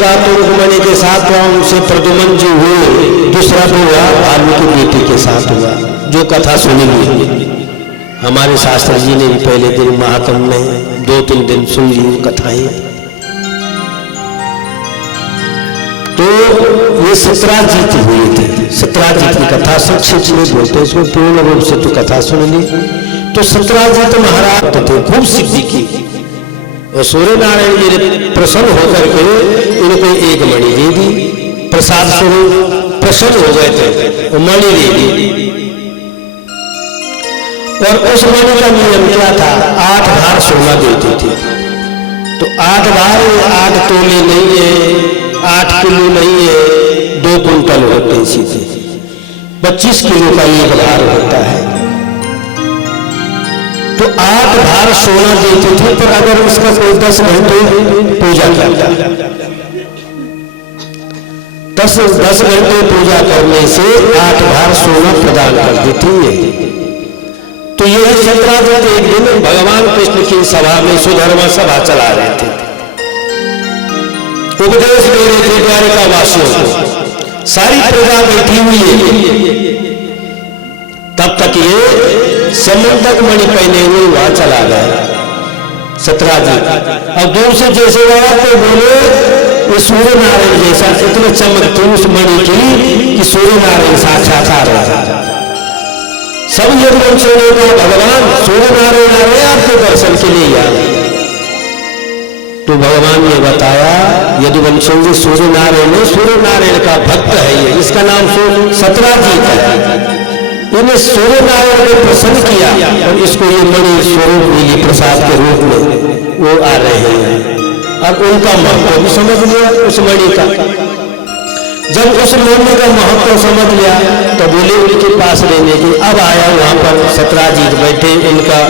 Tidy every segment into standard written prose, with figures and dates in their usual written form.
लगा तो रुक्मणी के साथ हुआ, उनसे प्रद्युम्न जी हुए, दूसरा तो हुआ भालू की बेटी के साथ हुआ, जो कथा सुनेंगे हमारे शास्त्र जी ने भी पहले दिन महात्म में 2-3 दिन सुन ली कथाएं। तो ये सत्राजीत हुए थे, सत्राजीत की कथा संक्षिप्त में बोलते, इसमें पूर्ण रूप से तो कथा सुन ली। तो सत्राजीत महाराज थे, खूब सिद्धि की, और सूर्य नारायण जी ने प्रसन्न होकर के इनको एक मणि दे दी, प्रसाद स्वरूप प्रसन्न हो गए थे, वो मणि दे दी। और उस मणि का नियम क्या था, 8 भार सोना देती थी। तो 8 भार 8 तोले नहीं है, 8 किलो नहीं है, 2 कुंटल होते हैं सीधे, 25 किलो का एक भार होता है। तो 8 भार सोना देते थे, पर अगर उसका कोई 10 घंटे पूजा करता, 10 घंटे पूजा करने से 8 भार सोना प्रदान कर देती है। तो यह सत्राजीत एक दिन भगवान कृष्ण की सभा में सुधर्मा सभा चला रहे थे, उपदेश दे रहे थे द्वारिका वासियों को, सारी प्रजा बैठी हुई है। तब तक ये समंतक मणि पहने हुए वहां चला गया सत्राजीत। अब दूर से जैसे आया तो बोले वो सूर्य नारायण जैसा, इतने चमकते उस मणि की कि सूर्य नारायण साक्षात्कार रहा। सब यदुवंशियों ने कहा भगवान सूर्य नारायण आ रहे आपके दर्शन के लिए आए। तो भगवान ने बताया यदुवंशियों जी सूर्य नारायण का भक्त है ये, इसका नाम सत्राजीत है। इन्हें सूर्य नारायण ने प्रसन्न किया और इसको ये मणि स्वरूप मिली प्रसाद के रूप में वो आ रहे हैं। अब उनका महत्व भी समझ लिया उस मणि का। जब उस मणि का महत्व समझ लिया तो बोले उनके पास रहने की। अब आया वहां पर सत्राजीत बैठे, उनका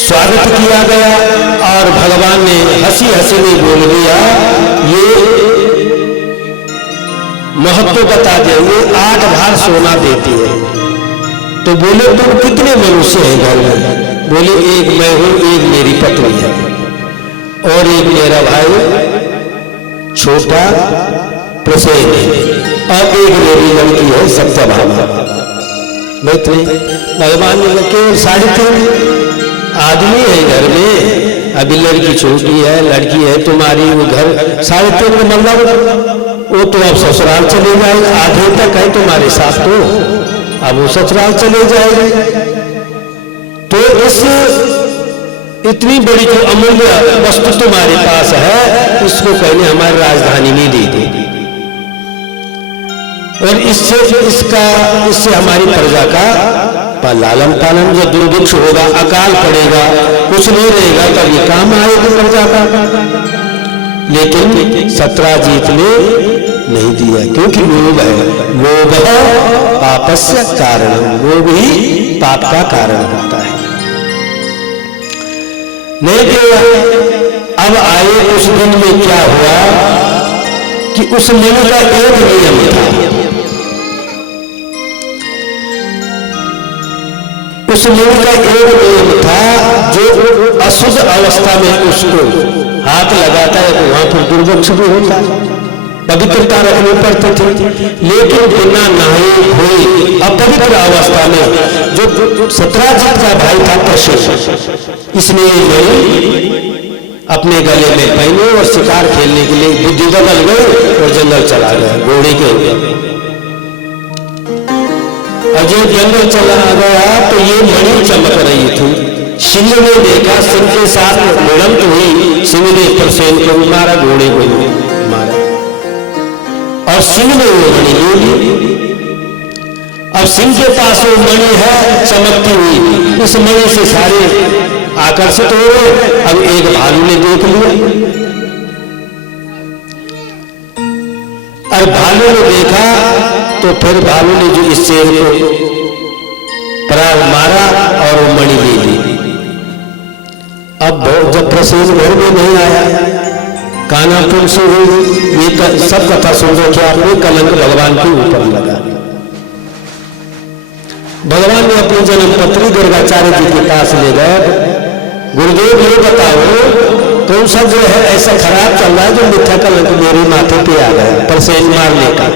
स्वागत किया गया और भगवान ने हंसी हंसी में बोल दिया ये महत्व बता दे, ये 8 भार सोना देती है। तो बोले तुम कितने मनुष्य हैं घर में? बोले एक मैं हूं, एक मेरी पत्नी है और एक मेरा भाई छोटा प्रसेन है और एक मेरी लड़की है सत्यभामा। मैत्री भगवान ने केवल 3.5 आदमी है घर में, अभी लड़की छोटी है, लड़की है तुम्हारी, वो घर 3.5 का मतलब वो तो अब ससुराल चले जाएगा, आधे तक है तुम्हारे साथ, तो अब वो ससुराल चले जाएगा। तो इस इतनी बड़ी जो अमूल्य वस्तु तुम्हारे पास है इसको पहले हमारी राजधानी में दे दे और इससे हमारी प्रजा का लालन पालन, जो दुर्भिक्ष होगा, अकाल पड़ेगा, कुछ नहीं रहेगा, तब ये काम आएगा प्रजा का। लेकिन सत्राजीत ने नहीं दिया क्योंकि लोभ है, लोभ पापस्य कारण, लोभ ही पाप का कारण होता है। नहीं दिया। अब आए उस दिन में क्या हुआ कि उस मणि का एक नियम था, उस मणि का एक नियम था, जो अशुद्ध अवस्था में उसको हाथ लगाता है तो वहां पर दुर्भिक्ष भी होता है, पवित्रता रखनी पड़ती थी। लेकिन बिना नहाए धोए अपवित्र अवस्था में जो सत्राजीत का भाई था प्रसेन, इसने अपने गले में पहने और शिकार खेलने के लिए बुद्धि बदल गई और जंगल चला गया घोड़े के ऊपर। और जब जंगल चला गया तो ये मणि चमक रही थी। सिंह ने देखा, सिंह के साथ भिड़ंत हुई, सिंह ने प्रसेन को मारा, घोड़े को मारा और सिंह ने वो मणि ले ली। अब सिंह के पास वो मणि है चमकती हुई, उस मणि से सारे आकर्षित हो गए। अब एक भालू ने देख लिया और भालू ने देखा तो फिर भालू ने जो इस शेर को प्राण मारा और वो मणि ले ली। अब जब प्रसेन घर में नहीं आया, कानापुर से हुई, ये सब कथा सुन रहे थे आपने, कलंक भगवान के ऊपर लगा। भगवान ने अपनी जन्म पत्री गर्गाचार्य जी के पास ले गए, गुरुदेव ये बताओ कौन सा जो है ऐसा खराब चल रहा है जो मिथ्या कलंक मेरे माथे पे आ गया, परसेंट मारने का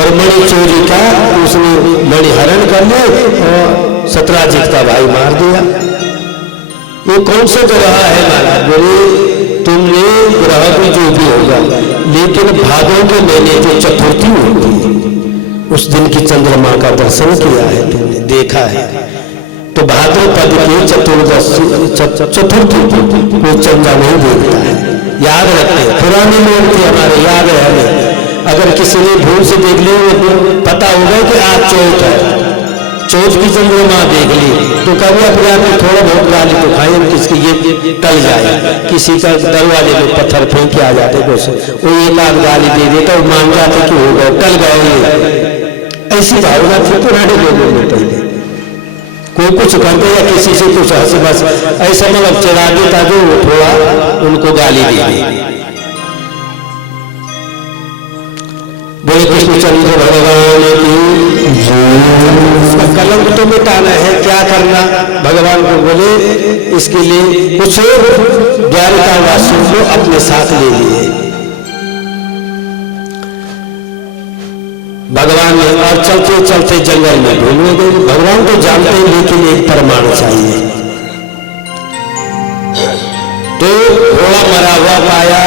और मणि चोरी का, उसने मणि हरण कर लिया और सतराजित का भाई मार दिया। ये कौन सा ग्रह है महाराज? बोले तुमने ग्रह भी जो भी होगा, लेकिन भादों के महीने जो चतुर्थी होती है उस दिन की चंद्रमा का दर्शन किया है, तुमने देखा है। तो भाद्रपद की चतुर्थी को चंद्रमा नहीं देखता है, याद रखते हैं। पुराने लोग थे हमारे, याद है हमें। अगर किसी ने भूल से देख लिया पता होगा कि आज चौथ है, चौथ की चंद्रमा देख ली तो कभी अपने आप में थोड़ा बहुत गाली तो खाए, किसकी ये टल जाए। किसी का दरवाजे में पत्थर फेंक के आ जाते कुछ, वो एक आध गाली दे देता और मान जाते कि हो गए, टल गए। ऐसी भावना थी पुराने लोगों में पहले। कोई कुछ करते या किसी से कुछ हंसी बस ऐसा मतलब चिढ़ा देता जो थोड़ा उनको गाली दे दी। बोले कृष्णचंद्र भगवान की इसका कलंक तो मिटाना है, क्या करना? भगवान को बोले इसके लिए कुछ द्वारिका वासियों को अपने साथ ले लिए भगवान ने, और चलते चलते जंगल में ढूंढने गए। भगवान तो जानते हैं लेकिन एक प्रमाण चाहिए। तो घोड़ा मरा हुआ पाया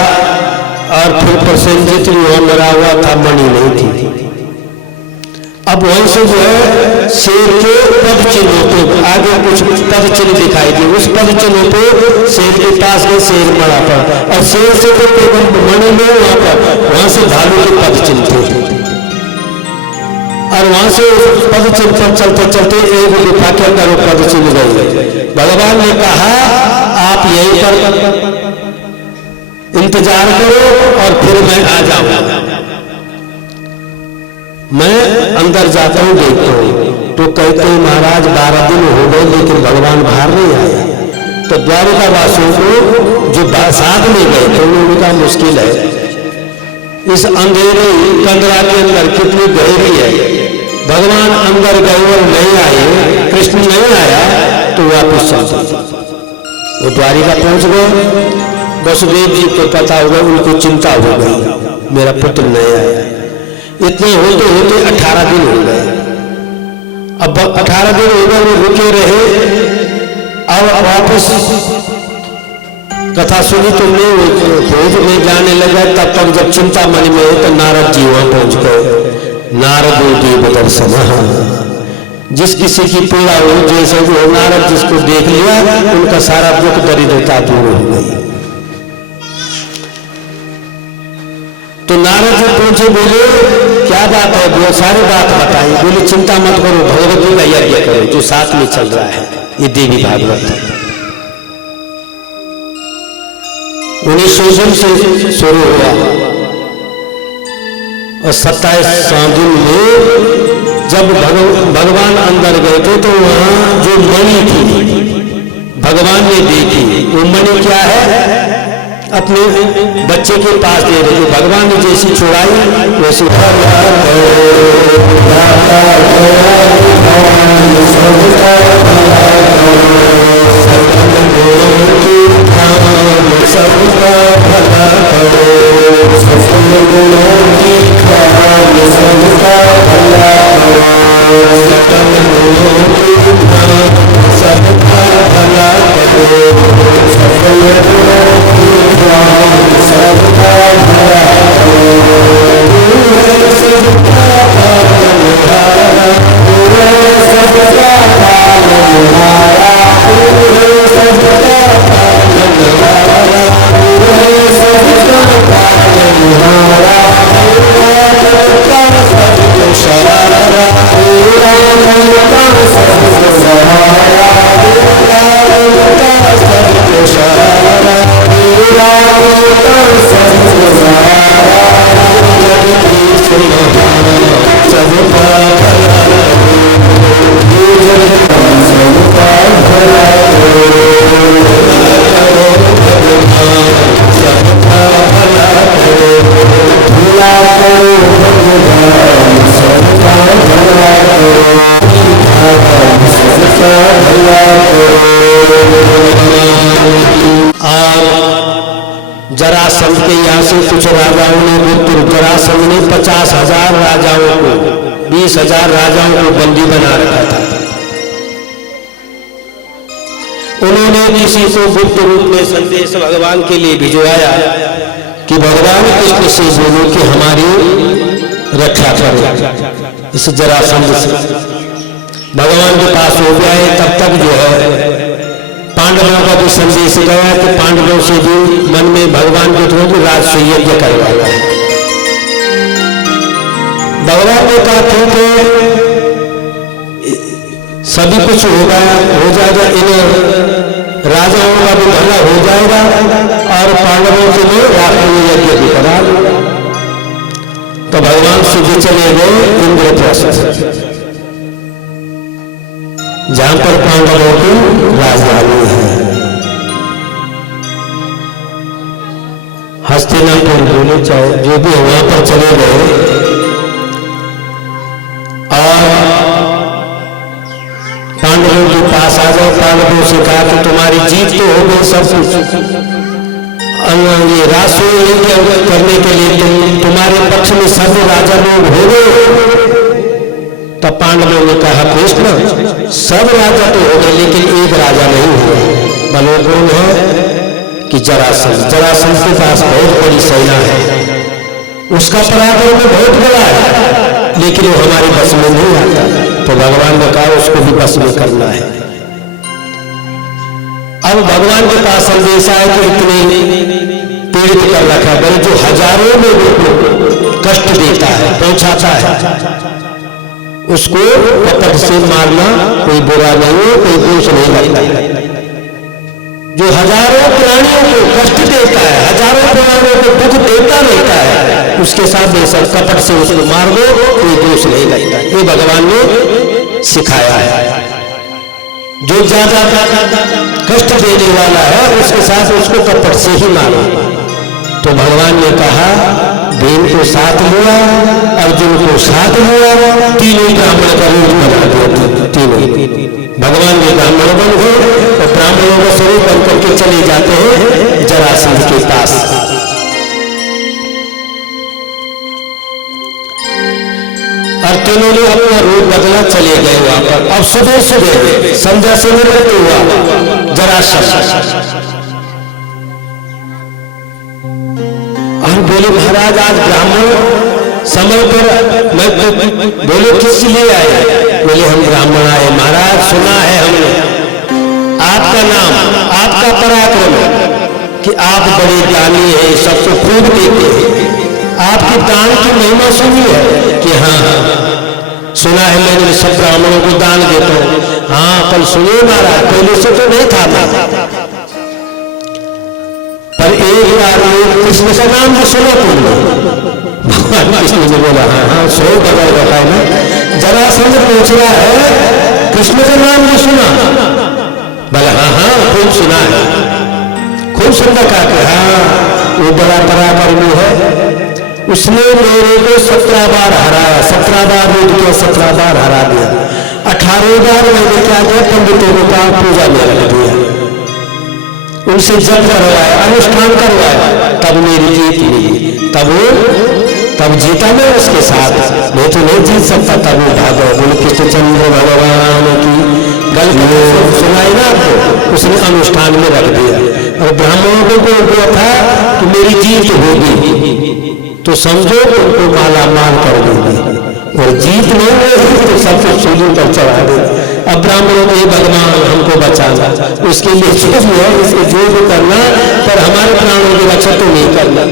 और फिर प्रसेंजित हुआ मरा हुआ था, मणि नहीं थी। अब वहीं से जो है शेर के पद चिन्हों पे आगे कुछ पद चिन्ह दिखाई दिए, उस पद चिन्हों पे शेर के पास गए, शेर मरा पर, और शेर से तो मणि में वहां से भालू के पद चिन्ह थे। और वहां से पद चिन्ह पर चलते चलते एक गुफा के अंदर वो पद चिन्ह गए। भगवान ने कहा आप यहीं पर इंतजार करो और फिर मैं आ जाऊंगा। मैं अंदर जाता हूं, देखता हूं। तो कहते हैं महाराज 12 दिन हो गए लेकिन भगवान बाहर नहीं आया। तो द्वारिका वासियों को जो साथ में गए थे उन्होंने कहा मुश्किल है, इस अंधेरे कंदरा के अंदर कितनी गहरी है। भगवान अंदर गए और नहीं आए, कृष्ण नहीं आया तो वापस चलते। वो द्वारिका पहुंच गए। वसुदेव जी को पता होगा, उनको चिंता हो गई मेरा पुत्र नहीं आया। इतने होते होते 18 दिन हो गए। अब 18 दिन हो गए, वो रुके रहे। अब वापस कथा सुनी तुमने, भोज में जाने लगा। तब तक जब चिंतामणि में हो तो नारद जी वहां पहुंच गए। नारदो देव दर्शन, जिस किसी की पीड़ा हो जैसे वो नारद जिसको देख लिया उनका सारा दुख दरिद्रता दूर हो गई। तो नारद जी पहुंचे, बोले क्या बात है? वो सारी बात बताई। बोले चिंता मत करो, भगवत जी का यज्ञ करो जो साथ में चल रहा है, ये देवी भागवत है। 1900 दिन से शुरू हुआ और 27 दिन में जब भगवान अंदर गए थे तो वहां जो मणि थी भगवान ने देखी। वो मणि क्या है? अपने बच्चे के पास दे रहे थे। भगवान ने जैसी छुड़ाई वैसे जरासंध के यहाँ से कुछ राजाओं ने जरासंध ने 50,000 राजाओं को 20,000 राजाओं को बंदी बना रखा था। उन्होंने किसी को गुप्त रूप में संदेश भगवान के लिए भिजवाया कि भगवान कृष्ण से बोलो कि हमारी रक्षा करो इस जरासंध से। भगवान के पास हो गया है, तब तक जो है पांडवों का भी संदेश गया कि पांडवों से भी मन में भगवान को थोड़ा राज से यज्ञ करवाया है। भगवान ने कहा ठीक है, सभी कुछ होगा, हो जाएगा, इन राजाओं का भी भला हो जाएगा और पांडवों के लिए राष्ट्रीय यज्ञ भी करा देगा। तो भगवान सीधे चले गए इंद्रप्रस्थ, जहां पर पांडवों की राजधानी है। हस्तिनापुर बोले चाहे जो भी वहां पर चले गए और पांडवों के पास आ जाओ। पांडवों से कहा कि तुम्हारी जीत तो हो गई, सब ये राष्ट्रीय यज्ञ करने के लिए तुम्हारे पक्ष में सब राजा लोग हो गए। तब पांडवों ने कहा कृष्ण सब राजा तो हो गए लेकिन एक राजा नहीं हुआ। बलो कौन है कि जरासंध। जरासंध के पास बहुत बड़ी सेना है, उसका पराक्रम तो बहुत बड़ा है लेकिन वो हमारे बस में नहीं आता। तो भगवान ने कहा उसको भी बस में करना है। अब भगवान के पास संदेश आया कि इतने पीड़ित कर रखा है जो हजारों लोगों को कष्ट देता है, पहुंचाता है, उसको कपट से मारना कोई बुरा नहीं है, कोई दोष नहीं लगता। जो हजारों प्राणियों को कष्ट देता है, हजारों प्राणियों को दुख देता रहता है, उसके साथ बेशक कपट से उसको मार दो, कोई दोष नहीं लगता। ये भगवान ने सिखाया है। जो ज्यादा कष्ट देने वाला है उसके साथ उसको कपट से ही मारो। तो भगवान ने कहा भीम को साथ लिया, अर्जुन को साथ लिया, तीनों ब्राह्मण का रूप बना दिया। तीनों भगवान के ब्राह्मण बन गए और ब्राह्मणों का स्वरूप बन करके चले जाते हैं जरासंध के पास। और तीनों ने अपना रूप बदला, चले गए वहां पर। अब सुबह सुबह संध्या से निवृत्त हुआ जरासंध और बोले महाराज आज ब्राह्मण समय पर मैं बोले किस लिए आए? बोले हम ब्राह्मण आए महाराज, सुना है हमने आपका नाम, आपका पराक्रम कि आप बड़े ज्ञानी हैं, सबको खूब देते हैं, आपकी दान की महिमा सुनी है कि हाँ सुना है, मैंने सब ब्राह्मणों को दान देता हूँ। हाँ कल सुनिए महाराज, पहले से तो नहीं था पर एक बार कृष्ण का नाम भी सुना तुमने? भगवान कृष्ण ने बोला हाँ हाँ सो बदल रखा है ना। जरासंध पूछ रहा है कृष्ण का नाम भी सुना? बोला हाँ हाँ खूब सुना है, खूब सुंदर कहा हाँ वो बड़ा पराक्रमी है, उसने मेरे को 17 बार हराया, 17 बार रोक किया, 17 बार हरा दिया। 18 बार मैंने क्या किया, पंडितों को कहा पूजा में रख दिया, उनसे जप करवाया, अनुष्ठान करवाया, तब मेरी जीत मिली। तब जीता मैं उसके साथ, नहीं तो नहीं जीत सकता। तब वो भागो बोले कृष्णचंद्र भगवान की गल सुनाई ना आपको, उसने अनुष्ठान में रख दिया। और ब्राह्मणों को बोल था कि मेरी जीत होगी तो समझो उनको माला माल कर देंगे, और जीत नहीं होगी तो सब कुछ सूली पर चढ़ा देंगे। अब ब्राह्मणों ने भगवान हमको बचाना, उसके लिए जो भी है इसके जो भी करना, पर हमारे प्राणों की रक्षा तो नहीं करना।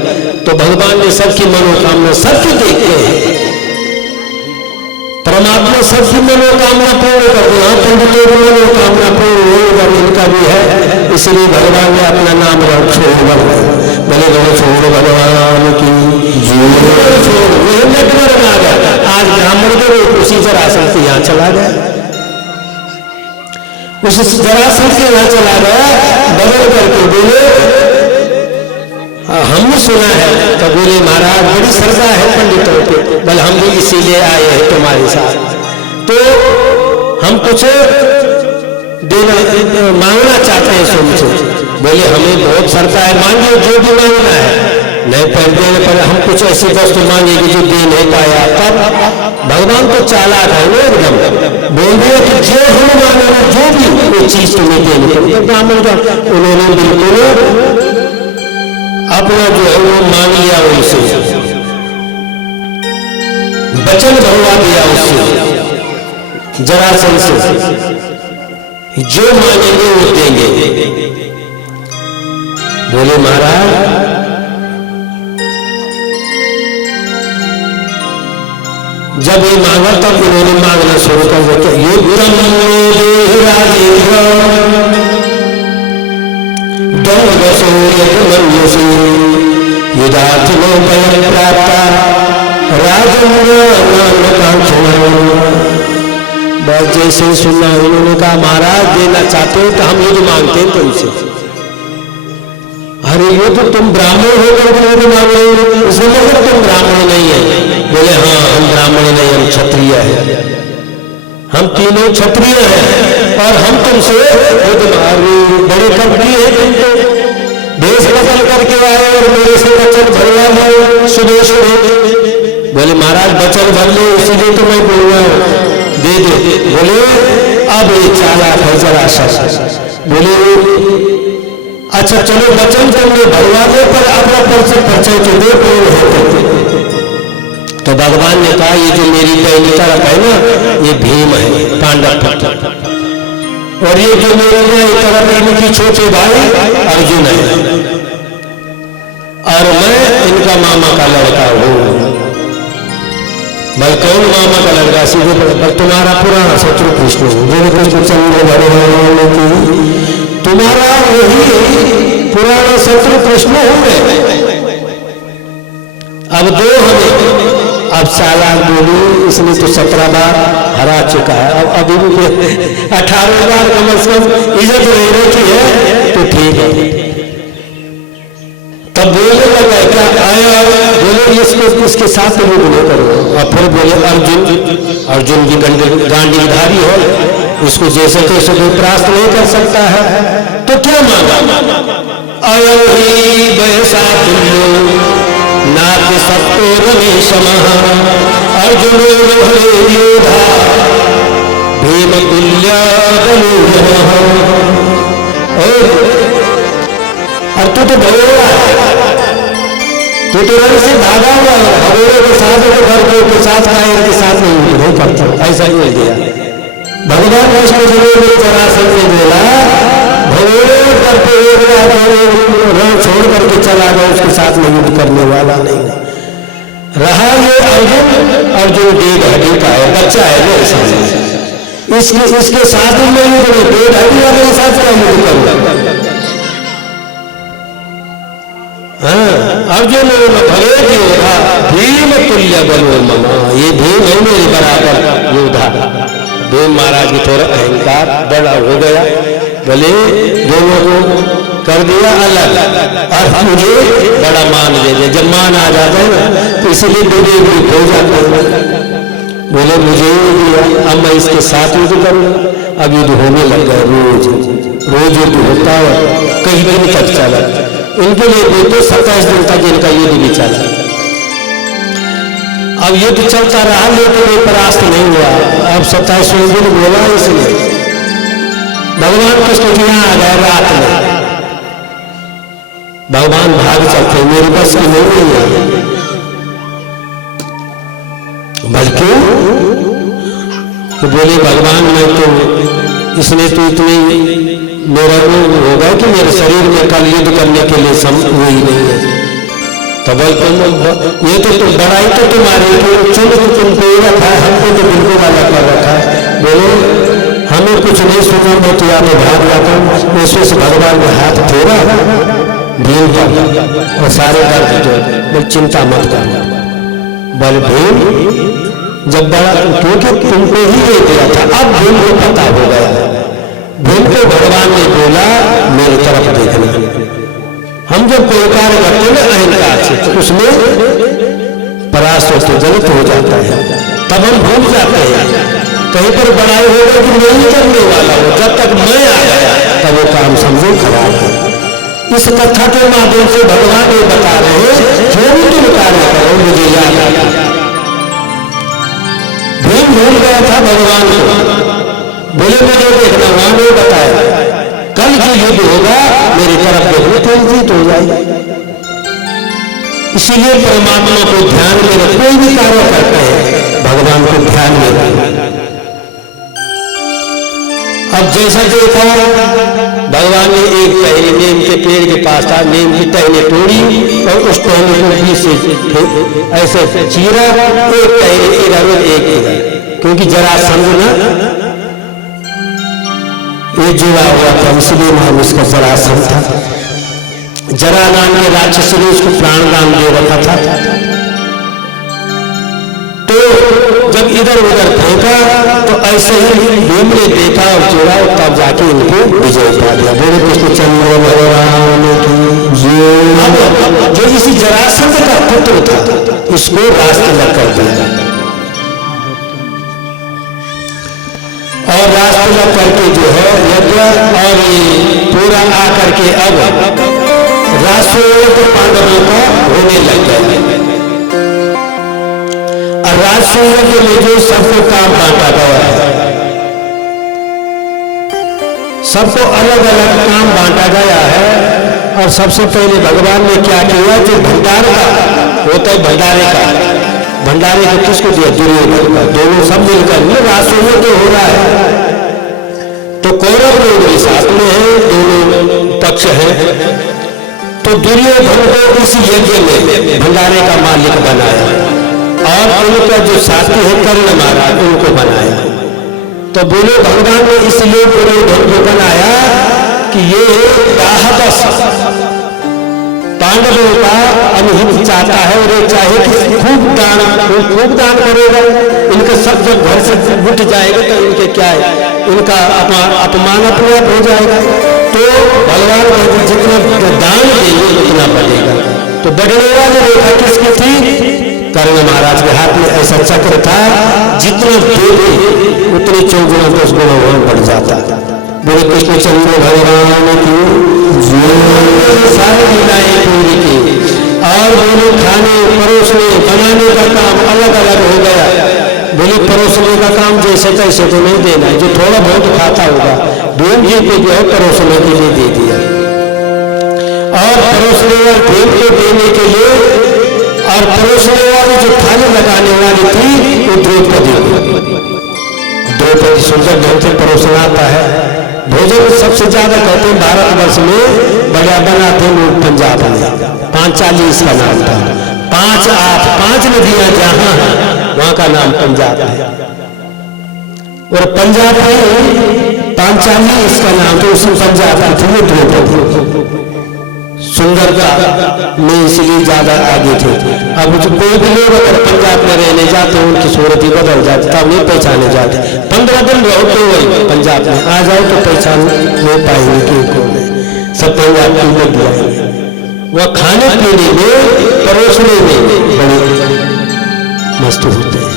तो भगवान ने सबकी मनोकामना, सबकी देखते हैं, परमात्मा सबकी मनोकामना पूर्ण कर दिया। पंडितों की मनोकामना पूर्ण होगा, इनका भी है, इसलिए भगवान ने अपना नाम रखो भले भले छोड़ भगवान की नेटवर्क आ गया। आज ब्राह्मण के रूप उसी जरासंध से यहाँ चला गया, उस जरासंध के यहाँ चला गया, बदल करके बोले हमने सुना है। तो बोले महाराज बड़ी श्रद्धा है पंडितों पे, बल हम भी इसीलिए आए हैं तुम्हारे साथ, तो हम कुछ देना मांगना चाहते हैं तुमसे। बोले हमें बहुत श्रद्धा है, मांगिए जो भी मांगना है। नहीं पहन देने पर हम कुछ ऐसी वस्तु मांगेगी जो दे नहीं पाया, तब भगवान तो चालाक है ना एकदम, बोल दिया कि जो हम मांगेंगे जो भी वो चीज तुम्हें देनी पड़ेगी। ब्राह्मण का उन्होंने बिल्कुल अपना जो है वो मांग लिया, उनसे वचन भरवा दिया, उससे जरासंध से जो मांगेंगे वो देंगे। बोले महाराज जब ये मांगा तब उन्होंने मांगना शुरू कर दिया, युद्धम राजेन्द्र दंगसो यज्ञमन्युषि युधार्थनो भयं प्राप्ता राजेन्द्र बस जैसे सुनना उन्होंने कहा महाराज देना चाहते हो तो हम युद्ध मांगते हैं तुमसे। अरे ये तो तुम ब्राह्मण होकर युद्ध मांग रहे हो, इसलिए मगर तुम ब्राह्मण नहीं है। बोले हाँ हम ब्राह्मण नहीं, हम क्षत्रिय है, हम तीनों क्षत्रिय हैं और हम तुमसे युद्ध बड़े कब की है, तुमको देश बदल करके आए और मेरे से वचन भरवा लो सुदेश में। बोले महाराज वचन भर लो, इसीलिए तो मैं बोल रहा हूँ दे दे। बोले अब ये चालाक है जरा सा। बोले अच्छा चलो वचन तुमने भरवा दो पर अपना परिचय तो दो कौन होते। तो भगवान ने कहा ये जो मेरी पहली तरफ है ना ये भीम है पांडव पुत्र, और ये जो मेरी तरफ इनकी छोटे भाई अर्जुन है, और मैं इनका मामा का लड़का हूं। बल कौन मामा का लड़का, सीधे पर तुम्हारा पुराना शत्रु कृष्ण तुम्हारा वही पुराना शत्रु कृष्ण हो। अब दो हमें, अब चालाक बोली इसने तो 17 बार हरा चुका है, अब अभी भी 18 बार कम से कम इज्जत रहने की है तो ठीक है। तब बोलने लगा क्या आया, बोले इसको इसके साथ तो युद्ध नहीं करो। और फिर बोले अर्जुन की गांडीधारी हो, उसको जैसे तैसे कोई परास्त नहीं कर सकता है। तो क्या मांगा, अयो ही वैसा तुल्यो नाथ सत्तो रमेश अर्जुन योधा भीम तुल्य और तू तो भगोड़ा है, तू तो रंग से भागा हुआ है, भगोड़े के साथ के साथ कायर के साथ नहीं करता। ऐसा ही बोल दिया भगवान कृष्ण जी जरासंध ने बोला भगोड़े करके रण छोड़ करके चला गया, उसके साथ में युद्ध करने वाला नहीं रहा। ये अर्जुन डेढ़ हड्डी का है, बच्चा है मेरे सामने, इसके साथ में युद्ध में डेढ़ हड्डी वाले के साथ का युद्ध करूंगा। अर्जुन भले योधा भीम तुल्य बलो ममा, ये भीम है मेरे बराबर योद्धा। भीम महाराज की थोड़ा अहंकार बड़ा हो गया, बोले दोनों को कर दिया अलग और मुझे बड़ा मान दे दे। जब मान आ जाता है ना तो इसलिए बुरे हो जाते हैं। बोले मुझे दिया, अब मैं इसके साथ युद्ध करूंगा। अब युद्ध होने लग गया, रोज युद्ध होता है, कई दिन तक चला। इनके लिए तो 27 दिन तक इनका युद्ध भी चला। अब युद्ध चलता रहा लेकिन कोई परास्त नहीं हुआ। अब 27वें दिन बोला इसलिए भगवान कृष्ण जी यहाँ आ गए रात में। भगवान भाग चलते, मेरे बस की नहीं है, बल्कि तो बोले भगवान मैं तो इसने तो इतनी मेरा रोग होगा कि मेरे शरीर में कल युद्ध करने के लिए वही नहीं है। तब ये तो तुम बड़ाई तो तुम्हारी चुन तुमको रखा है, हमको तो बिल्कुल वाला कर रखा है। बोलो हमें कुछ नहीं सुना, मैं तो यहाँ पे भाग जाता हूँ। ईश्वर से भगवान ने हाथ फेरा भीम पर और सारे दर्द जो बोल चिंता मत कर। बोल भीम जब बड़ा क्योंकि तुमको ही दे दिया था, अब भीम को पता हो गया। भीम को भगवान ने बोला मेरी तरफ देखना। हम जब कोई कार्य करते हैं ना अहंकार से तो उसमें परास्त होते जनित हो जाता है, तब हम भूल जाते हैं कहीं पर बड़ाई होगा कि मैं ही करने वाला हूं। जब तक मैं आ गया तब वो काम समझो खराब है। इस कथा के माध्यम से भगवान ये बता रहे हैं जो भी तुम कार्य करो मुझे याद आया। भीम भूल गया था भगवान को, बोले मुझे देखना, वहां ने बताया कल जो युद्ध होगा मेरी तरफ देखो तेरी जीत हो जाएगी। इसीलिए परमात्मा को ध्यान में रख, कोई भी कार्य करते हैं भगवान को ध्यान में रख। अब जैसा देखा भगवान ने एक टहनी नीम के पेड़ के पास था, नीम की टहनी तोड़ी और उस टहनी को बीच से ऐसे चीरा, एक टहनी इधर और एक इधर, क्योंकि जरासंध ना ये जुड़ा हुआ था, इसलिए नाम उसका जरासंध था। जरा नाम के राक्षस ने उसको प्राण दान दे रखा था। तो जब इधर उधर फेंका तो ऐसे ही भीम ने देखा और जोड़ा, तब जाके इनको विजय पा दिया। बोले कृष्णचंद्र भगवान की। जो इसी जरासंध का पुत्र था इसको राजतिलक कर दिया, और राजतिलक करके जो है यज्ञ और पूरा आकर के अब राजसूय पांडवों का होने लग गया। और राजसूय के लिए जो सबको काम बांटा गया है, सबको अलग अलग काम बांटा गया है। और सबसे पहले भगवान ने क्या किया, जो भंडार का होता है, भंडारे को किसको दिया, दुर्योधन का। दोनों सब मिलकर राजसूय तो हो रहा है, तो कौरव लोग भी साथ में है, दोनों पक्ष है। तो दुर्योधन को इस यज्ञ में भंडारे का मालिक बनाया और उनका जो साथी है कर्ण महाराज उनको बनाया। तो बोले भगवान ने इसलिए दुर्योधन को बनाया कि ये पांडवों का अनहित चाहता है, और ये चाहे कि खूब दान करेगा। इनका सब जब घर से उठ जाएगा तो इनके क्या है, इनका अपमान अपने आप हो जाएगा। तो भगवान को जितना दान देंगे उतना बढ़ेगा। तो बढ़ने वाली रेखा किसकी थी, कर्ण महाराज के हाथ में ऐसा चक्र था, जितना देते उतनी चौगुना 10 गुना वहां बढ़ जाता। बोले कृष्णचंद्र भगवान की सारी लीलाएं पूरी की। और बोले खाने परोसने बनाने का काम अलग अलग हो गया। बोले परोसने का काम जैसे तैसे तो नहीं देना है, जो थोड़ा बहुत खाता होगा भीम जी को जो है परोसने के लिए दे दिया। और परोसने वाले भीम को देने के लिए, और परोसने वाली जो थाली लगाने वाली थी वो द्रौपदी सुंदर ढंग से परोसना आता है। भोजन सबसे ज्यादा कहते हैं भारतवर्ष में बढ़िया बनाते हैं लोग पंजाब में, 540 का नाम था। 5 नदियां जहां है वहां का नाम पंजाब है, और पंजाब में 540 का नाम, तो उसमें पंजाब की थी द्रौपदी सुंदरता में इसलिए ज्यादा आगे थे। अब जो कोई भी लोग अगर पंजाब में रहने जाते हैं उनकी सूरत ही बदल जाती, तब नहीं पहचाने जाते। 15 दिन रहो तो वही पंजाब में आ जाओ तो पहचान नहीं पाएंगे कि कौन है, सब पंजाब की लोग बुलाएंगे। वह खाने पीने में परोसने में बड़े मस्त होते हैं।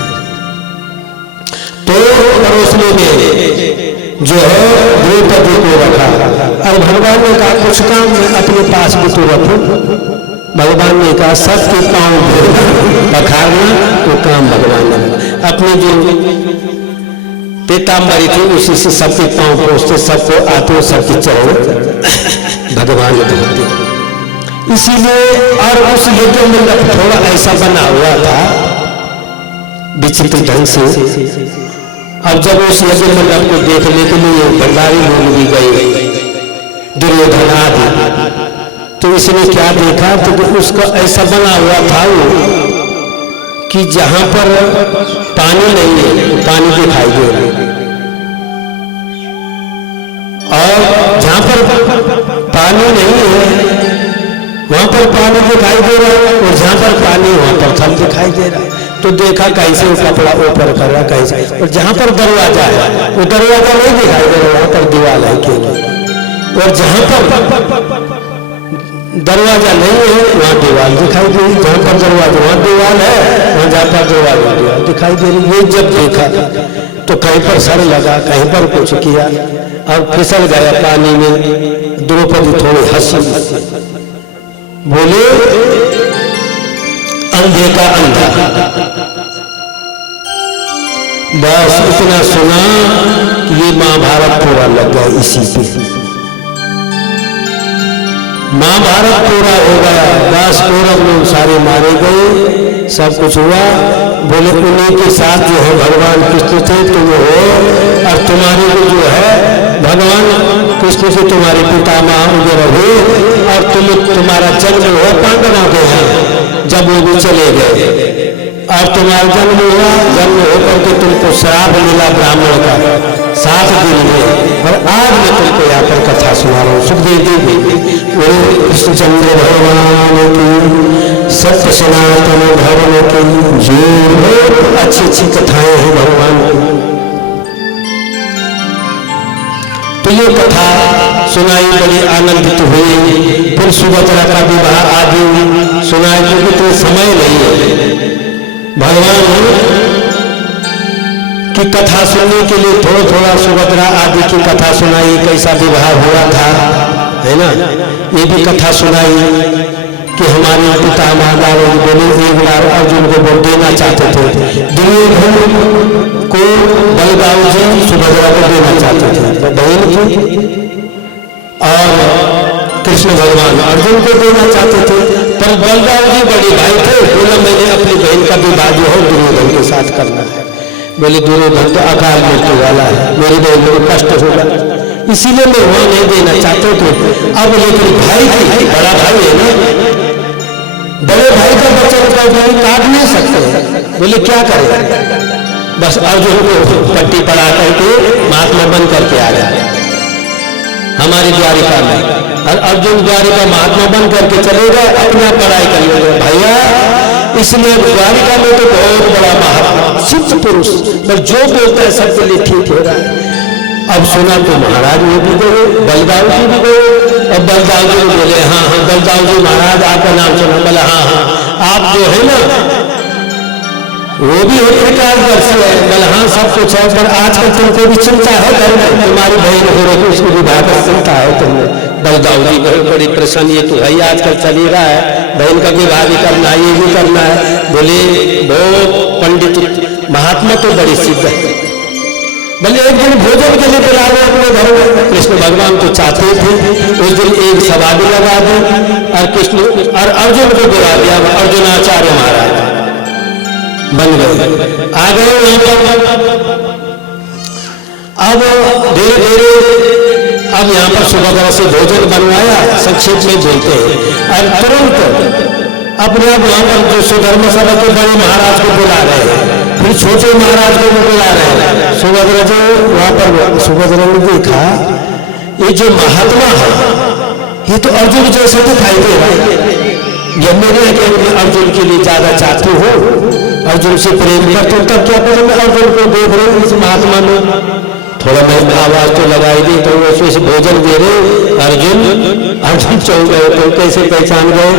तो परोसने में जो है द्रौपदी को रखा, और भगवान ने कहा कुछ काम में अपने पास भी तो रखो। भगवान ने कहा सबके पांव पखारना, तो काम भगवान ने अपनी जो पीताम्बरी थी उसी से सबके पांव पोछते, सबको आते, सबके चरण भगवान ने धोते। इसीलिए और उस यज्ञ मंडप थोड़ा ऐसा बना हुआ था विचित्र ढंग से। अब जब उस यज्ञ मंडप को देखने के लिए भंडारी लोग भी गए, दुर्योधन आदि, तो इसने क्या देखा, तो उसका ऐसा बना हुआ था वो कि जहां पर पानी नहीं है पानी दिखाई दे रहा है, और जहां पर पानी नहीं है वहां पर पानी दिखाई दे रहा है, और जहां पर पानी वहां पर थल दिखाई दे रहा है। तो देखा कैसे वो कपड़ा ऊपर कर रहा कैसे, और जहां पर दरवाजा है वो दरवाजा नहीं दिखाई दे रहा, वहां पर दीवार है केवल, और जहां पर दरवाजा नहीं है वहां दीवार दिखाई दे रही, जहां पर दरवाजा वहां दीवार है, वहां जहां पर दरवाजा दीवार दिखाई दे रही। ये जब देखा तो कहीं पर सर लगा, कहीं पर कुछ किया, और फिसल गया पानी में। द्रौपदी थोड़ी हंसी, बोले अंधे का अंधा। बस इतना सुना कि ये महाभारत पूरा लग गया इसी पे। महाभारत पूरा हो गया, 10 कौरव लोग सारे मारे गए, सब कुछ हुआ। बोले उन्हीं के साथ जो है भगवान कृष्ण थे तुम हो, और तुम्हारे को जो है भगवान कृष्ण से तुम्हारे पितामह वगैरह हो, और तुम्हारा जन्म हुआ पांडवों के यहाँ जब वो भी चले गए, और तुम्हारा जन्म हुआ, जन्म होकर के तुमको श्राप मिला ब्राह्मण का 7 दिन में, और आज मैं तुमको यहाँ पर कथा सुना रहा हूँ। सुखदेव जी वो कृष्णचंद्र भगवान की, सत्य सनातन धर्म की, जो अच्छी अच्छी कथाएं हैं भगवान की। तो ये कथा सुनाई, बड़ी आनंदित हुई। फिर सुभद्रा का विवाह आदि सुनाई, क्योंकि तो समय नहीं है। भगवान की कथा सुनने के लिए थोड़ा थोड़ा सुभद्रा आदि की कथा सुनाई, कैसा विवाह हुआ था, है ना। ये भी कथा सुनाई कि हमारे पितामह बोले एक बार अर्जुन को वो देना चाहते थे, दुर्योधन को बलदाऊ जी सुभद्रा को देना चाहते थे बहन की, और कृष्ण भगवान अर्जुन को देना चाहते थे। पर बलदाऊ जी बड़े भाई थे, बोला मैंने अपनी बहन का विवाह जो है दुर्योधन के साथ करना है। बोले दुर्योधन तो अकाल मृत्यु वाला है, मेरी बहन को कष्ट होगा, इसीलिए मैं वहां नहीं देना चाहते थे। अब लेकिन भाई की, बड़ा भाई है ना, बड़े भाई का बच्चा का भाई काट नहीं सकते। बोले क्या करें, बस अर्जुन को पट्टी पड़ा करके महात्मा बन करके आ जाए हमारी द्वारिका में, और अर्जुन द्वारिका महात्मा बन करके चले गए, अपना पढ़ाई कर ले भैया। इसलिए द्वारिका में तो बहुत बड़ा महात्मा सिद्ध पुरुष, पर जो बोलता है सबके लिए ठीक हो रहा है। अब सुना तो महाराज वो भी गए, बलदाऊ जी भी गए, और बलदाऊ जी बोले हाँ हाँ बलदाऊ जी महाराज आपका नाम सुना। बोले हाँ हाँ आप जो है ना वो भी प्रकार वर्ष है। बोले हाँ सब कुछ है, पर आजकल तुमको भी चिंता है घर में, तुम्हारी बहन हो रही उसको विवाह कर चिंता है तुम्हें। बलदाऊ जी बड़ी परेशानी है, तो भाई आजकल चल ही रहा है, बहन का विवाह भी करना है, ये भी करना है। बोले वो पंडित महात्मा तो बड़ी सिद्ध है। बोले एक दिन भोजन के लिए बुला रहे अपने घर में, कृष्ण भगवान तो चाहते थे उस दिन एक सभा भी लगा दी, और कृष्ण और अर्जुन को बुला दिया, अर्जुनाचार्य महाराज बन गए, आ गए वहां पर। अब धीरे धीरे अब यहाँ पर सुभद्रा से भोजन बनवाया, संक्षेप में बोलते हैं, और तुरंत अपने आप वहां पर जो सुधर्म सभा के बड़े महाराज को बुला रहे हैं, फिर छोटे महाराज को भी बुला रहे हैं। सुभद्रा जो वहां पर सुभद्रा ने देखा ये जो महात्मा है ये तो अर्जुन जैसा दिखाई दे रहा है। जब मैंने अर्जुन के लिए ज्यादा चाहती हो, अर्जुन से प्रेम करते हो, तब क्या पता मैं अर्जुन को देख रहे हूँ इस महात्मा में। थोड़ा मैं आवाज तो लगाई दी, तो उसमें से भोजन दे रहे अर्जुन चौंक गए, तो कैसे पहचान गए।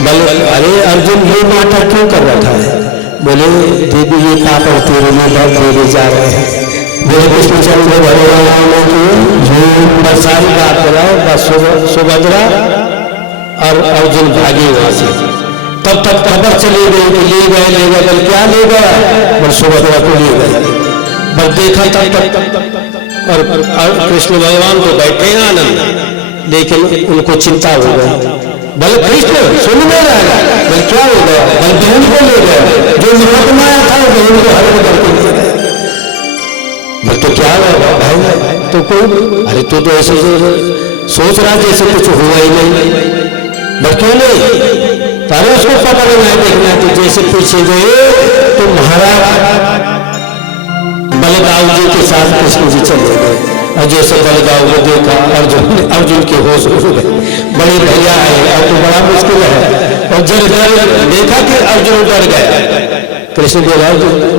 बोले अरे अर्जुन ये नाटक क्यों कर रखा है। बोले देवी ये पापड़ तेरे लिए बहुत देवे जा रहे हैं। बोले कृष्णचंद्र भगवान की जो सारी बात कराओ, बस सुभद्रा और अर्जुन भागे वहां से। तब तक खबर चली गई कि ले गए। बोल क्या ले गया, बोल सुभद्रा को ले गए। बस देखा तब तक और कृष्ण भगवान को बैठे आनंद, लेकिन उनको चिंता हो गई। बोले कृष्ण सुन नहीं रहा, बोले क्या हो गया, बोले बहन को ले गया, जो महात्मा था बहन को हरण करके ले गया। बोले तो क्या हुआ भाई, तो कोई अरे तो ऐसे सोच रहा जैसे कुछ हुआ ही नहीं। बोले क्यों नहीं, तारे उसको पकड़ना है देखना। तो जैसे पीछे गए तो महाराज बलदाऊ जी के साथ कृष्ण जी चले गए, और जैसे बलदाऊ को देखा अर्जुन के होश उड़ गए। बड़े भैया है और तो बड़ा मुश्किल है, और जब देखा कि अर्जुन डर गया। कृष्ण बोला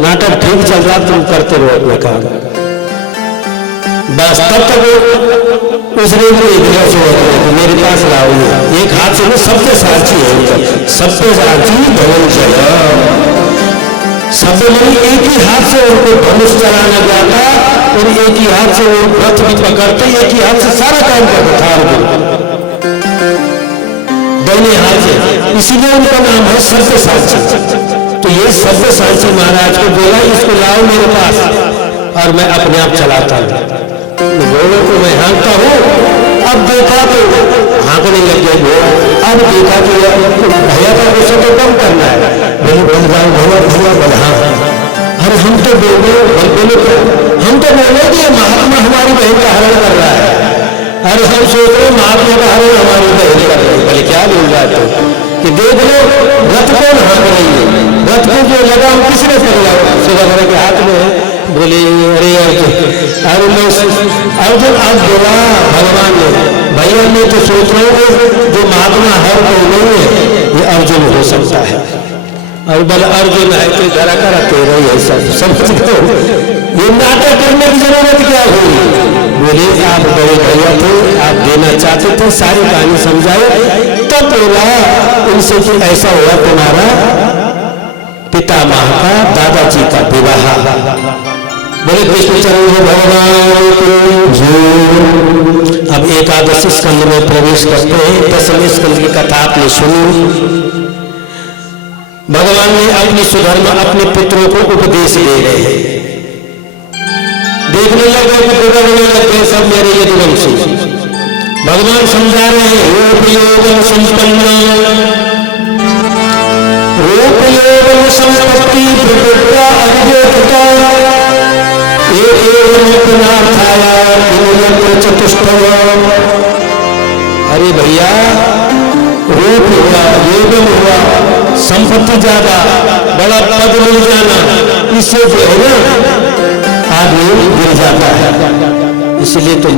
नाटक ठीक चल रहा, तुम करते रहो अपने काम। बस तब तक उसने मेरे पास लाओ, एक हाथ से सबके साक्षी है, सबके साक्षी धनंजय शब्द नहीं, एक ही हाथ से उनको धनुष चलाना जाता और एक ही हाथ से वो रथ भी पकड़ते, एक ही हाथ से सारा काम करते था अर्जुन, दोनों हाथ से। इसीलिए उनका नाम है सव्यसाची। तो ये सव्यसाची महाराज को बोला इसको लाओ मेरे पास और मैं अपने आप चलाता हूँ, घोड़ों को मैं हाँकता हूँ। अब देखा तो हाँकने लग गए घोड़ा। अब देखा कि भैया का गुस्सा तो कम करना है, बोले बन जाओ भैया बोले हाँ। अरे हम तो बोले हम तो बोले कि महात्मा हमारी बहन का हरण कर रहा है। अरे हम सोच रहे महात्मा का हरण हमारी बहन कर रही है। बोले क्या बोल रहा है कि देख लो रथ कौन हाँक रही है, रथ को जो लगाम किसने पकड़ा सुधाकर के हाथ में है। बोले अरे अर्जुन आज बोला भगवान ने, भैया मैं तो सोच रहा हूँ जो महात्मा हर कोई नहीं है ये अर्जुन हो सकता है। और बोले अर्जुन है तो धरा करा तेरा ही ऐसा समझ लो, ये नाटक करने की जरूरत क्या हुई। बोले आप बड़े भैया थे, आप देना चाहते थे, सारी कहानी समझाओ। तब बोला उनसे कि ऐसा हुआ तुम्हारा पितामह का दादाजी का विवाह। बोले कृष्णचंद्र भगवान की। अब एकादशी स्कंद में प्रवेश करते हैं। 10वें स्कंद की कथा आपने सुनी। भगवान ने अपनी सुधर्मा अपने पुत्रों को उपदेश दे रहे हैं। देखने लगे कि बिगड़ने लगे सब मेरे यदुवंशी। भगवान समझा रहे हैं रूप योग संपन्न, रूप योग संपत्ति प्रकृता अभिव्यक्ता चतुष्टय। अरे भैया रूप हुआ, योगम हुआ, संपत्ति ज्यादा, बड़ा पद मिल जाना, इससे जो है ना आदमी गिर जाता है। इसलिए तुम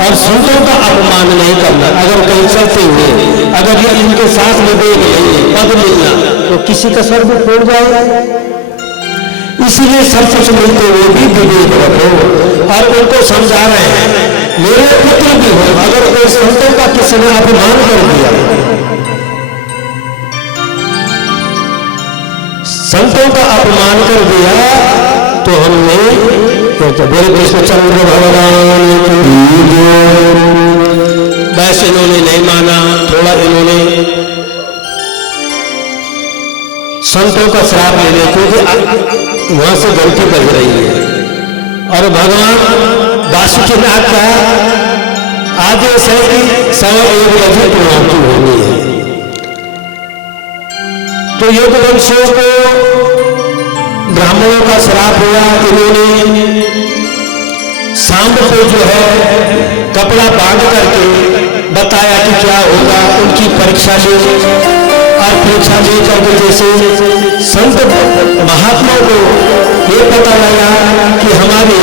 और संतों का अपमान नहीं करना। अगर कहीं चलते हुए अगर ये इनके साथ विवेक नहीं है, पद मिलना तो किसी का सर भी फोड़ जाएगा। इसीलिए सब कुछ मिलते हुए भी विवेक रखो। और उनको समझा रहे हैं मेरे पुत्र भी हो, अगर कोई संतों का किसी ने अपमान कर दिया, संतों का अपमान कर दिया तो हमने बोले कृष्णचंद्र भगवान। बस इन्होंने नहीं माना, थोड़ा इन्होंने संतों का श्राप लेने को भी वहां से गलती बज रही है। और भगवान वासुकीनाथ का आदेश है कि 1:15 बजे पूर्णाहुति होनी है। तो यदुवंशियों को ब्राह्मणों का श्राप हुआ। इन्होंने सांब को जो है कपड़ा बांध करके बताया कि क्या होगा, उनकी परीक्षा ली। और परीक्षा लेकर के जैसे संत महात्माओं को ये पता लगा कि हमारे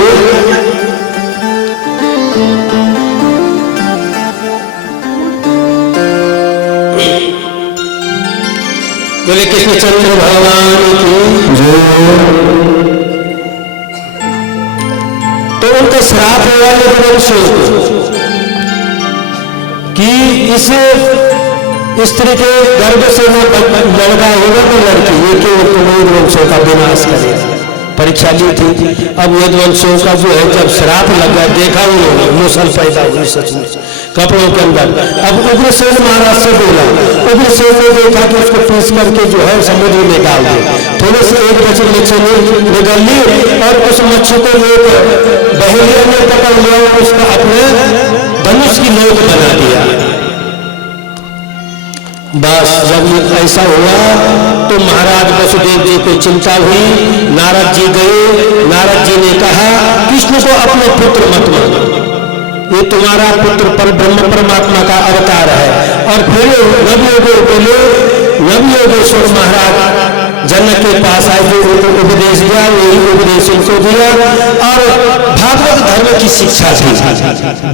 बोले कृष्णचंद्र भगवान की जो, तो उनका श्राप हुआ यदुवंशियों को कि इस स्त्री के गर्भ से वो लड़का होगा तो लड़की, ये केवल तुम्हें यदुवंशियों का विनाश करेगा। परीक्षा ली थी। अब यदुवंशियों का जो है जब श्राप लगा, देखा उन्होंने मुसल पैदा हुई सचमुच कपड़ों के अंदर। अब उग्रसेन महाराज से बोला, उग्रसेन ने देखा कि उसको पीस करके जो है समुद्र में डाल दे। थोड़े से एक बचे मच्छी निकल ली और उस मच्छी को एक बहेलिया ने पकड़ लिया, उसका अपने धनुष की नोक बना दिया। बस जब ऐसा हुआ तो महाराज वसुदेव जी को चिंता हुई। नारद जी गए, नारद जी ने कहा कृष्ण को अपने पुत्र मत मानो, ये तुम्हारा पुत्र पर ब्रह्म परमात्मा का अवतार है। और फिर नवयोगेश्वर बोले, नवयोगेश्वर महाराज जनक के पास आए, जो उनको उपदेश दिया वही उपदेश उनको दिया। और भागवत धर्म की शिक्षा थी।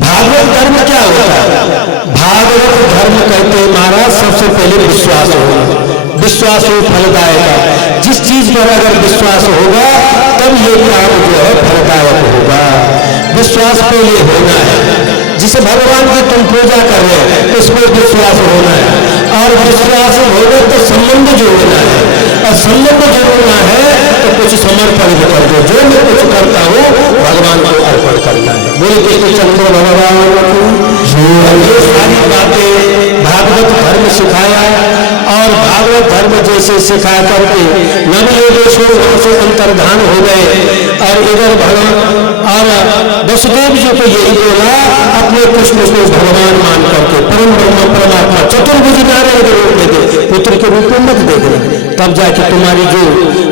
भागवत धर्म क्या होता है? भागवत धर्म कहते महाराज सबसे पहले विश्वास होगा। विश्वास हो फलदायक है। जिस चीज पर अगर विश्वास होगा तब ये काम जो है फलदायक होगा। विश्वास पहले होना है। जिसे भगवान की तुम पूजा कर रहे हैं उसमें विश्वास होना है। और विश्वास होगा तो संबंध जोड़ना है। और संबंध जोड़ना है कुछ समर्पण कर दो, जो मैं कुछ करता हूँ भगवान को अर्पण करना है। बोले कृष्णचंद्र भगवान ये सारी बातें भागवत धर्म सिखाया, और भागवत धर्म जैसे सिखा करके नवयोगेश्वर वहां से अंतर्धान हो गए। और इधर भगवान और वसुदेव जी को यही बोला, अपने कृष्ण को भगवान मान करके परम ब्रह्म परमात्मा चतुर्भुज नारायण के रूप में दे, पुत्र के रूप में मत देखना, तब जाके तुम्हारी जो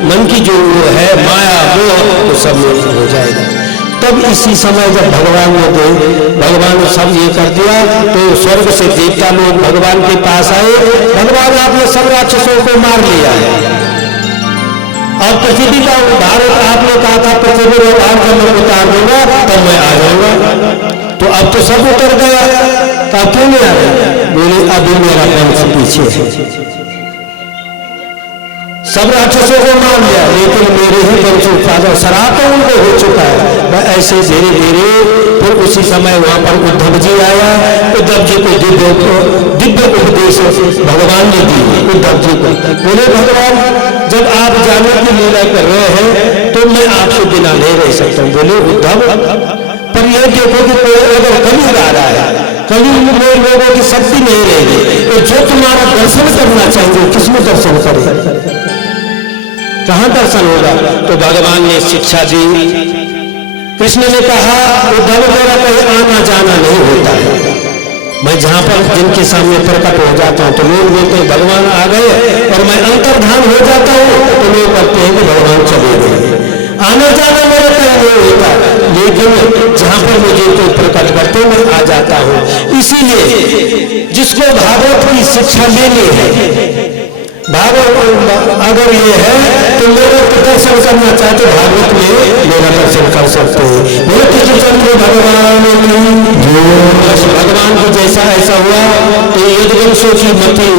मन की जो वो है माया वो सब हो जाएगा। तब इसी समय जब भगवान ने सब ये कर दिया, तो स्वर्ग से देवता लोग भगवान के पास आए, भगवान आपने सब राक्षसों को मार लिया है और पृथ्वी का उद्धार, आपने कहा था पृथ्वी में उद्धार जब मैं उतार दूंगा तब मैं आ जाऊंगा, तो अब तो सब उतर गया, तो अब क्यों नहीं आ रहे? बोले अभी मेरा वंश पीछे है, सब राक्षसों को मार लिया लेकिन मेरे ही वंश उत्पादन श्राप उनको हो चुका है। वह ऐसे धीरे धीरे फिर उसी समय वहां पर उद्धव जी आया, उद्धव जी को दिव्य उपदेश भगवान ने दी उद्धव जी को। बोले भगवान जब आप जाने की लीला कर रहे हैं तो मैं आपसे बिना नहीं रह सकता हूँ। बोले उद्धव पर यह देखो कि कोई अगर कलयुग आ रहा है, कलयुग में लोगों की शक्ति नहीं रहेगी, तो जो तुम्हारा दर्शन करना चाहिए किसमें दर्शन करे, कहां दर्शन होगा? तो भगवान ने शिक्षा दी। कृष्ण ने कहा उद्धव मेरा कहीं आना जाना नहीं होता है, मैं जहां पर जिनके सामने प्रकट हो जाता हूं तो लोग बोलते हैं भगवान आ गए, और मैं अंतर्धान हो जाता हूं तो लोग कहते हैं कि भगवान चले गए। आना जाना मेरा कहीं नहीं होता, लेकिन जहां पर मुझे कोई प्रकट करते मैं आ जाता हूं। इसीलिए जिसको भागवत की शिक्षा लेनी है, भागवत अगर ये है तो मेरे दर्शन करना चाहते भागवत में मेरा दर्शन कर सकते हैं। बोले कृष्णचंद्र भगवान भगवान को जैसा ऐसा हुआ तो यदुवंशों की मति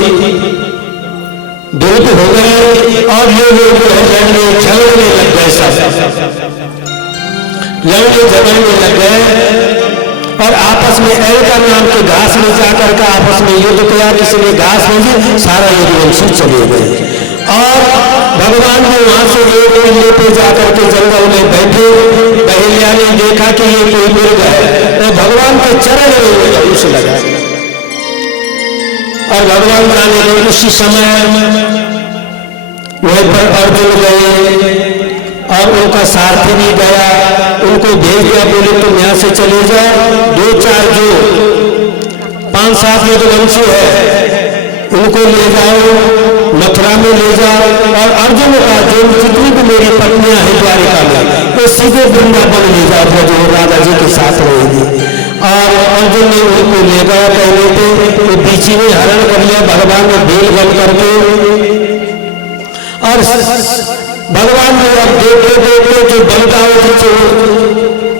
विरुद्ध हो गए और ये लोग लड़ने झगड़ने लग गए, सब लड़ने झगड़ने लग गए और आपस में एल का नाम के घास में जाकर के आपस में युद्ध किया, किसी ने घास में दी, सारा यदुवंशी चले गए। और भगवान ने वहां से एक किले पे जाकर के जंगल में बैठे, बहेलिया ने देखा कि ये कोई मिल गए तो भगवान के चरण में उसे लगा, और भगवान जाने लगे। उसी समय वहीं पर अर्जुन गए और उनका सारथी भी गया, उनको भेज दिया, बोले तुम यहां से चले जाओ, 2-4 जो 5-7 यदुवंशी है उनको ले जाओ, मथुरा में ले जाओ, और अर्जुन का जो जितनी भी मेरी पत्नियां हैं द्वारिका में वो सीधे वृंदावन ले जाओ जो राधा जी के साथ रहेगी। और अर्जुन ने उनको ले गया, पहले तो बीच में हरण कर लिया भगवान ने बेल बन करके, और भगवान ने अब देखते जो बनता हो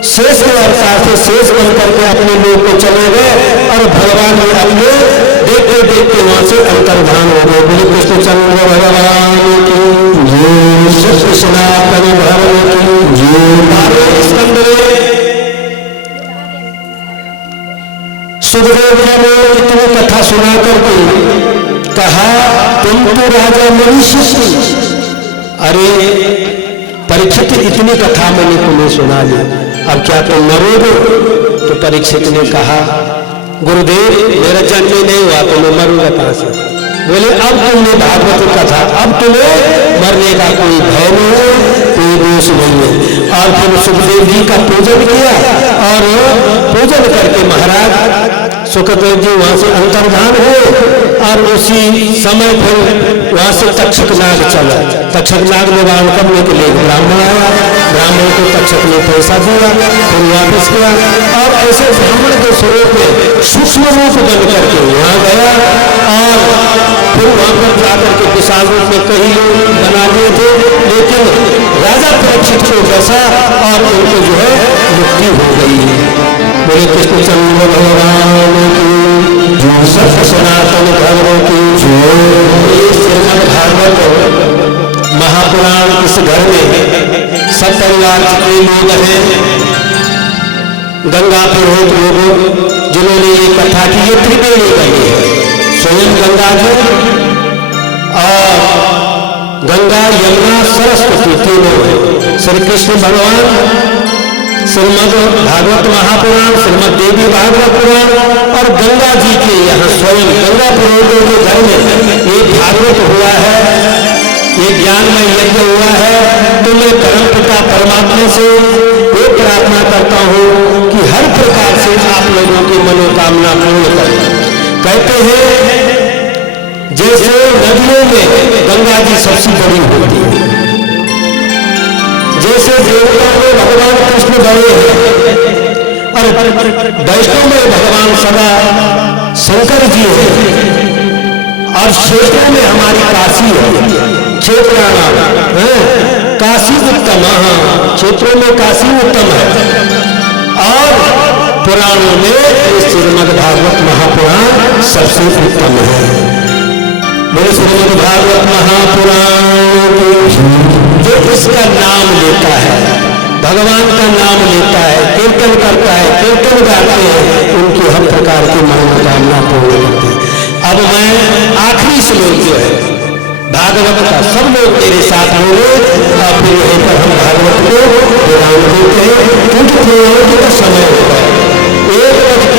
शेष अवतार से शेष बन करके अपने लोग को चले गए, और भगवान ने अपने देखते देखते वहां से अंतर्धान हो गए। बोले कृष्णचंद्र भगवान की जय, सनातन धर्म की जय। स्कंद सुखदेव जी ने इतनी कथा सुना करके कहा तुम तो राजा मनुष्य, अरे परीक्षित इतनी कथा मैंने तुम्हें सुना दी, अब क्या तुम मरोगे? तो परीक्षित ने कहा गुरुदेव मेरा जन्म ही नहीं हुआ तो मैं मरूंगा कहां से? बोले अब तुमने भागवत कथा, अब तुम्हें मरने का कोई भय नहीं है, कोई दोष नहीं है। और फिर सुखदेव जी का पूजन किया, और पूजन करके महाराज सुखदेव जी वहां से अंतर्धान हुए, और उसी समय फिर वहां से तक्षक नाग चला, तक्षक नाग निवारण करने के लिए ब्राह्मण आया, ब्राह्मण को तक्षक ने पैसा दिया, फिर वापस किया, और ऐसे ब्राह्मण के स्वरूप में सूक्ष्म रूप बन करके वहां गया, और फिर वहां पर जाकर के विशाल रूप में कई लोग बना लिए थे, लेकिन राजा परीक्षित को बसा और उनको जो है मुक्ति हो गई। बोले कृष्णचंद्र भगवान की जो सत्य सनातन धर्म की जो। श्रीमद् भागवत महापुराण इस घर में सब परिवार के लोग हैं, गंगा पुरोहित लोग जिन्होंने ये कथा की, ये त्रिवेणी बनी है, स्वयं गंगा जी और गंगा यमुना सरस्वती तीनों है। श्री कृष्ण भगवान श्रीमद् भागवत महापुराण, श्रीमद् देवी भागवत पुराण और गंगा जी के यहाँ स्वयं गंगा पुरोहितों के घर में ये भागवत हुआ है, ये ज्ञानमय यज्ञ हुआ है। तो मैं परम पिता परमात्मा से ये प्रार्थना करता हूँ कि हर प्रकार से आप लोगों की मनोकामना पूर्ण करें। कहते हैं जैसे नदियों में गंगा जी सबसे बड़ी होती है, जैसे देवताओं में भगवान कृष्ण बड़े हैं और वैष्णव में भगवान सदा शंकर जी हैं और क्षेत्रों में हमारी काशी है, क्षेत्राणाम काशी उत्तम, क्षेत्रों में काशी उत्तम है और पुराणों में श्रीमद् भागवत महापुराण सबसे उत्तम है। मेरे श्रीमद् भागवत महापुराण जो इसका नाम लेता है, भगवान का नाम लेता है, कीर्तन करता है, कीर्तन गाते हैं, उनकी हर प्रकार की मनोकामना पूर्ण करते हैं। अब मैं आखिरी श्लोक जो है भागवत का सब लोग मेरे साथ बोले और फिर यहीं पर हम भागवत को विराम देते हैं, क्योंकि प्रयोग का समय होता है 1:15।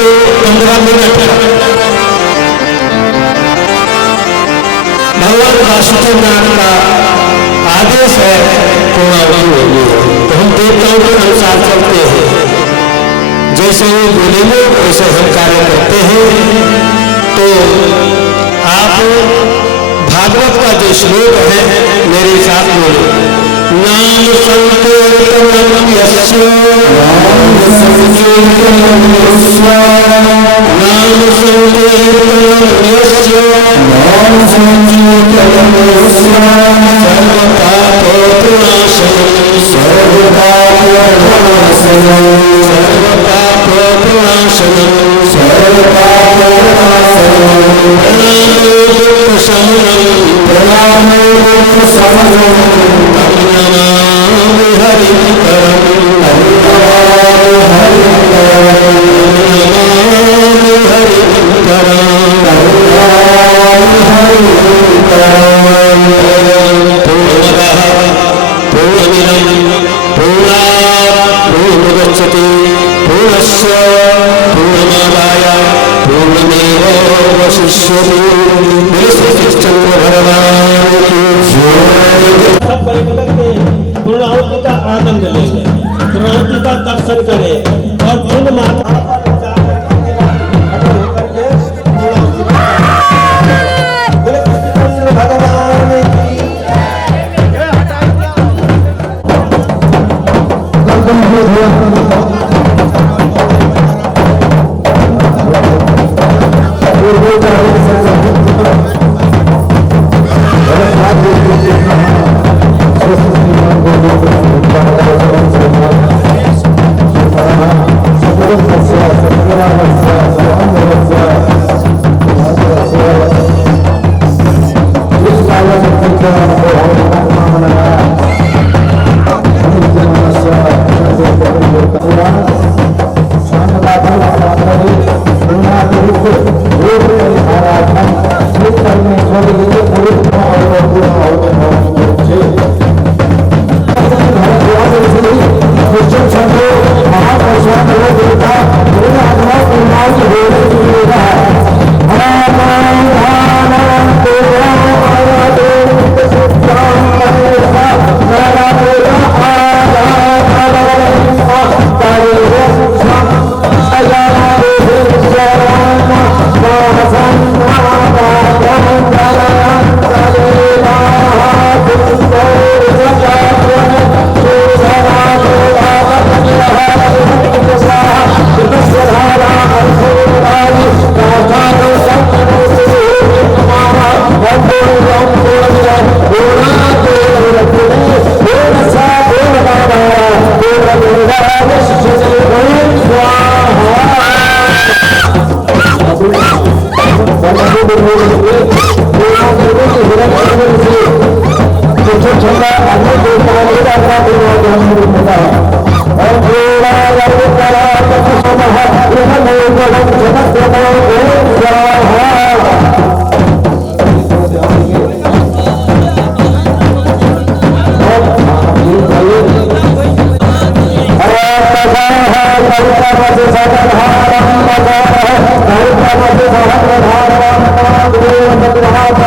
भगवान वासुदेवनाथ का आदेश है पूर्णावधि होगी, तो हम देवताओं के अनुसार चलते हैं, जैसे वो बोलेंगे वैसे हम कार्य करते हैं। तो आप भागवत का जो श्लोक है मेरे साथ बोलो, नाम संकीर्तनम यस्य नाम संकीर्तनम यस्य नाम संकीर्तनम यस्य नाम संकीर्तनम यस्य सर्वपापप्रणाशनम सर्वपापप्रणाशनम पूर्णाहुति का आनंद लेंगे, पूर्णाहुति का दर्शन करें और पूर्ण माता Thank you.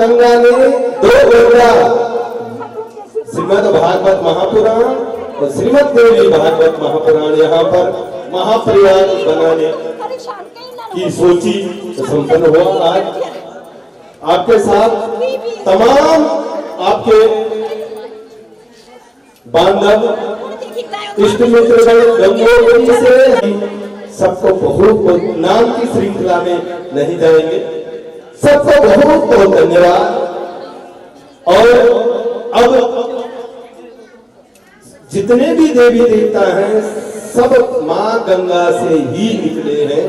गंगा ने 2 गंगा, श्रीमद् भागवत महापुराण और श्रीमद् देवी भागवत महापुराण यहाँ पर महाप्रयाग बनाने की सोची तो संपन्न हुआ। आज आपके साथ तमाम आपके बांधव इष्ट मित्रगण गंगोत्री से सबको बहुत नाम की श्रृंखला में नहीं जाएंगे, सबको बहुत बहुत धन्यवाद। और अब जितने भी देवी देवता हैं सब मां गंगा से ही निकले हैं,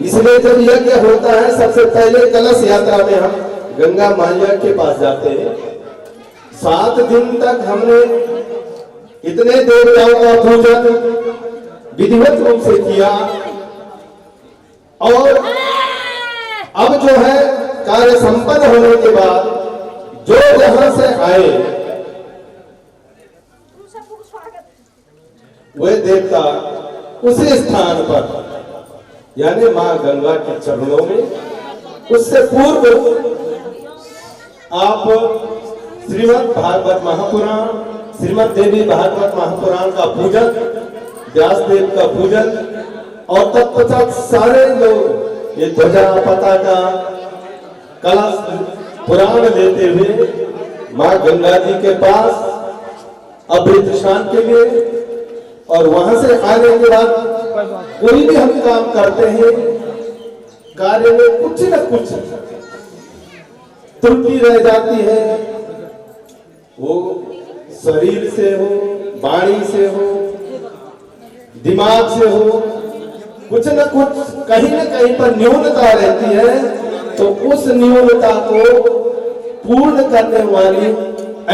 इसलिए जब यज्ञ होता है सबसे पहले कलश यात्रा में हम गंगा मैया के पास जाते हैं। 7 दिन तक हमने इतने देवताओं का पूजन विधिवत रूप से किया और अब जो है कार्य संपन्न होने के बाद जो जहां से आए वे देवता उसी स्थान पर यानी मां गंगा के चरणों में उससे पूर्व आप श्रीमद् भागवत महापुराण, श्रीमद् देवी भागवत महापुराण का पूजन, व्यासदेव का पूजन और तत्पश्चात सारे लोग ये ध्वजा पताका कलश पुराण लेते हुए मां गंगा जी के पास अमृत स्नान के लिए और वहां से आने के बाद कोई भी हम काम करते हैं कार्य में कुछ न कुछ त्रुटि रह जाती है, वो शरीर से हो, वाणी से हो, दिमाग से हो, कुछ न कुछ कहीं न कहीं पर न्यूनता रहती है। तो उस न्यूनता को पूर्ण करने वाली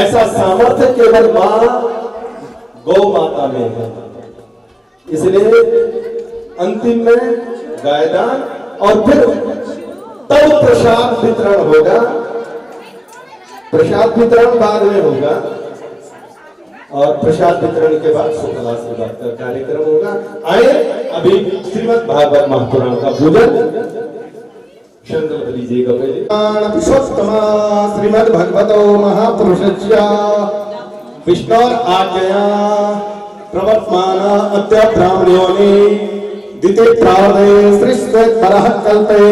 ऐसा सामर्थ्य केवल मां गौ माता में है। इसलिए अंतिम में गायदान और फिर तब प्रसाद वितरण होगा, प्रसाद वितरण बाद में होगा और प्रसाद वितरण के बाद शुक्लाशीर्वाद का कार्यक्रम होगा। आए अभी श्रीमद् भागवत महापुराण का पूजन संकल्प लीजिएगा। पहले विश्वोत्तमा श्रीमद् भगवतो महापुरुषस्य विष्णोर आज्ञया प्रवर्तमान अद्य ब्राह्मणयोनि द्वितीय प्रावदे श्री श्वेत वराह कल्पे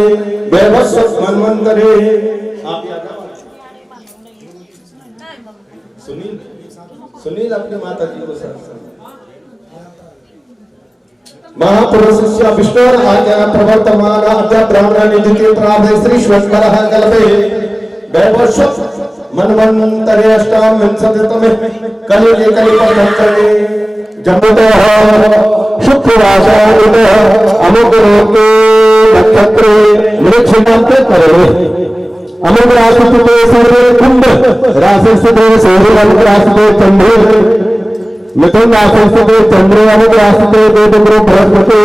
वैवस्वत मन्वन्तरे। आप सुनील अपने माता जी को सर महापुरुषस्य विष्णोर आज्ञया प्रवर्तमान अद्य ब्राह्मणयोनि द्वितीय प्रावदे श्री श्वेत वराह कल्पे वैवस्वत मन्वन्तरे अष्टाम विंशतितमे कलियुगे कलियुगे जम्बुतः शुक्रवासानुतः अमुकलोके नक्षत्रे मृक्षितन्ते करवे अमुक राशिस्थिते सूर्ये कुंभ राशिस्थिते सूर्यं राशिस्थिते चंद्रे मिथुन राशिस्थिते चंद्रे अमुक राशिस्थिते देवगुरु बृहस्पति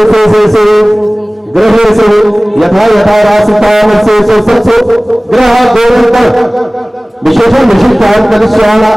से ग्रहेषु यथा यथा राशितामस्येषु सत्सु ग्रह गोरंतर विशेषण विशिष्टान् करिष्यामः।